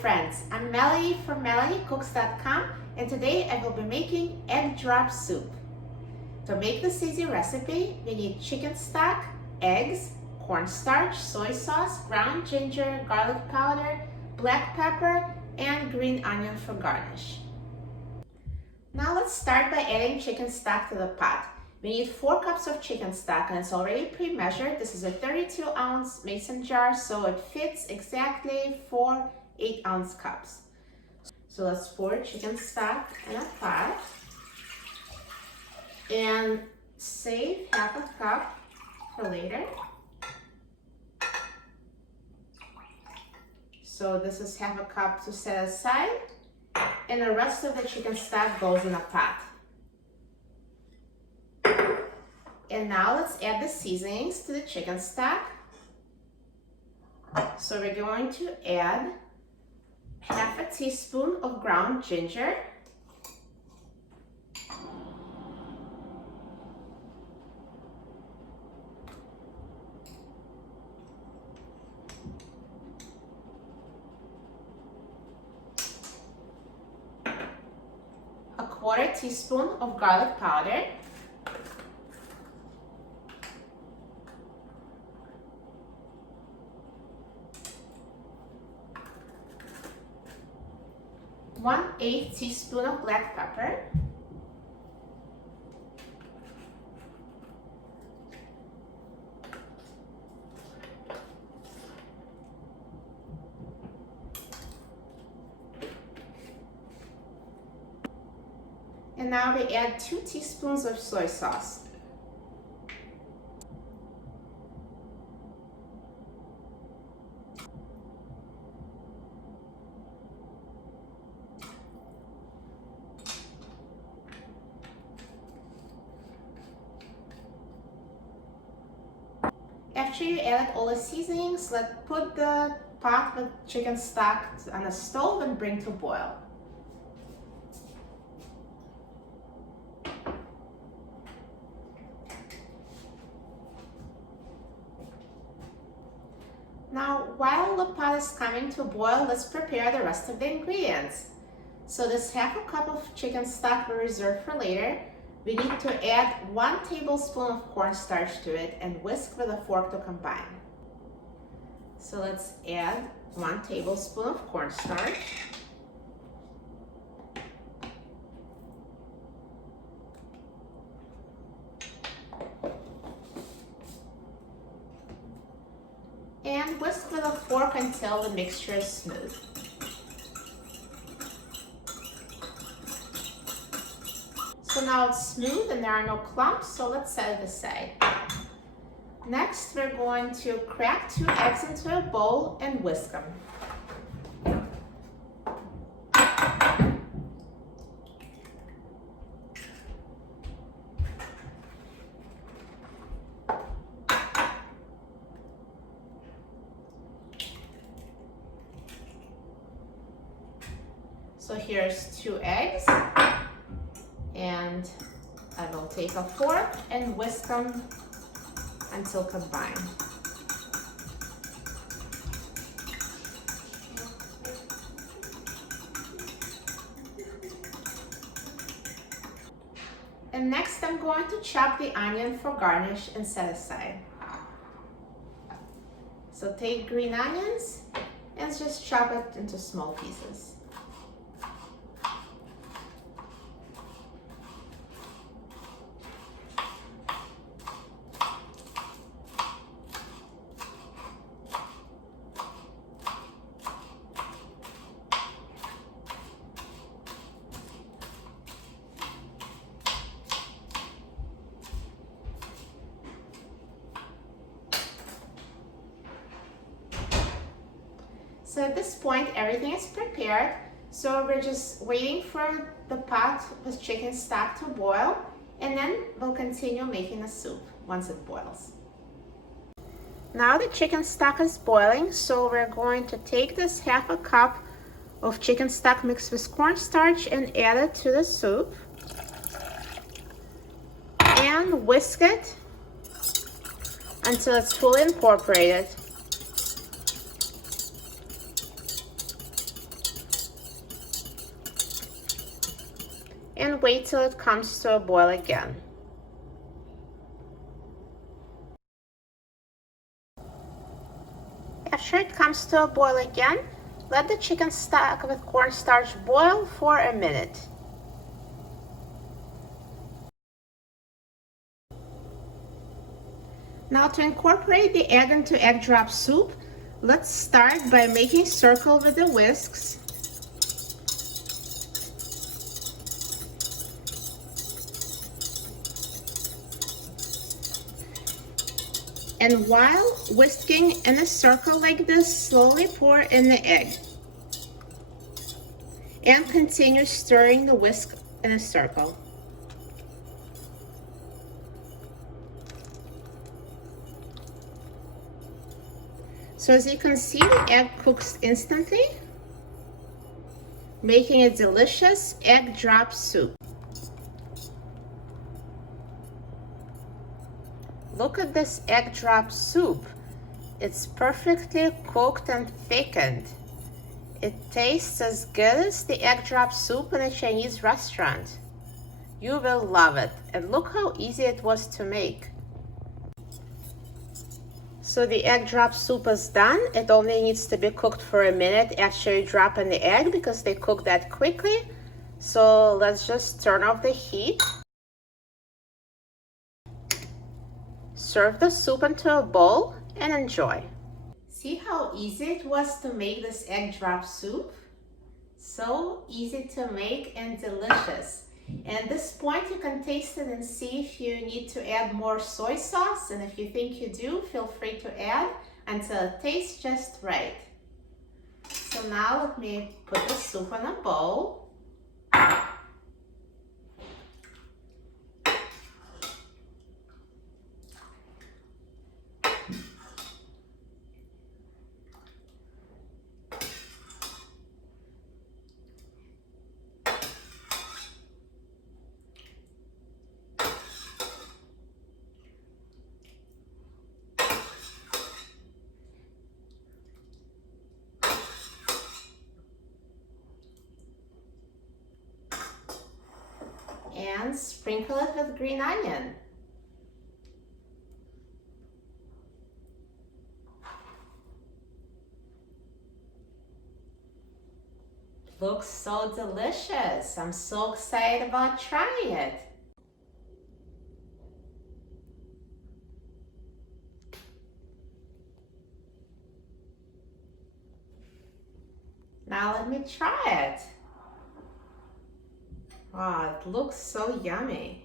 friends, I'm Melanie from MelanieCooks.com, and today I will be making egg drop soup. To make this easy recipe, we need chicken stock, eggs, cornstarch, soy sauce, ground ginger, garlic powder, black pepper, and green onion for garnish. Now let's start by adding chicken stock to the pot. We need 4 cups of chicken stock, and it's already pre-measured. This is a 32-ounce mason jar, so it fits exactly 4 8-ounce cups. So let's pour chicken stock in a pot and save half a cup for later. So this is half a cup to set aside, and the rest of the chicken stock goes in a pot. And now let's add the seasonings to the chicken stock. So we're going to add half a teaspoon of ground ginger, a 1/4 teaspoon of garlic powder, one-eighth teaspoon of black pepper, and now we add 2 teaspoons of soy sauce. After you add all the seasonings, let's put the pot with chicken stock on the stove and bring to boil. Now, while the pot is coming to boil, let's prepare the rest of the ingredients. So this half a cup of chicken stock we reserve for later. We need to add 1 tablespoon of cornstarch to it and whisk with a fork to combine. So let's add 1 tablespoon of cornstarch. And whisk with a fork until the mixture is smooth. So now it's smooth and there are no clumps, so let's set it aside. Next, we're going to crack 2 eggs into a bowl and whisk them. So here's 2 eggs. And I will take a fork and whisk them until combined. And next I'm going to chop the onion for garnish and set aside. So take green onions and just chop it into small pieces. So at this point, everything is prepared. So we're just waiting for the pot with chicken stock to boil, and then we'll continue making the soup once it boils. Now the chicken stock is boiling, so we're going to take this half a cup of chicken stock mixed with cornstarch and add it to the soup. And whisk it until it's fully incorporated. and wait till it comes to a boil again. After it comes to a boil again, let the chicken stock with cornstarch boil for a minute. Now to incorporate the egg into egg drop soup, let's start by making circle with the whisks. And while whisking in a circle like this, slowly pour in the egg. And continue stirring the whisk in a circle. So as you can see, the egg cooks instantly, making a delicious egg drop soup. Look at this egg drop soup. It's perfectly cooked and thickened. It tastes as good as the egg drop soup in a Chinese restaurant. You will love it, and look how easy it was to make. So the egg drop soup is done. It only needs to be cooked for a minute after you drop in the egg because they cook that quickly. So let's just turn off the heat. Serve the soup into a bowl and enjoy. See how easy it was to make this egg drop soup? So easy to make and delicious. And at this point you can taste it and see if you need to add more soy sauce, and if you think you do, feel free to add until it tastes just right. So now let me put the soup in a bowl. And sprinkle it with green onion. Looks so delicious. I'm so excited about trying it. Now let me try it. Oh, it looks so yummy.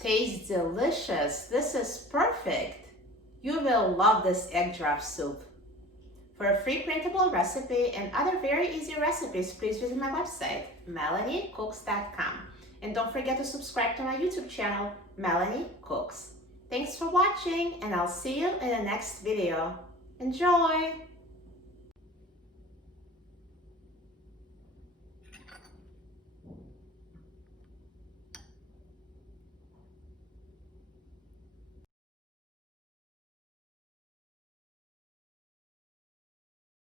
Tastes delicious. This is perfect. You will love this egg drop soup. For a free printable recipe and other very easy recipes, please visit my website, melaniecooks.com. And don't forget to subscribe to my YouTube channel, Melanie Cooks. Thanks for watching, and I'll see you in the next video. Enjoy!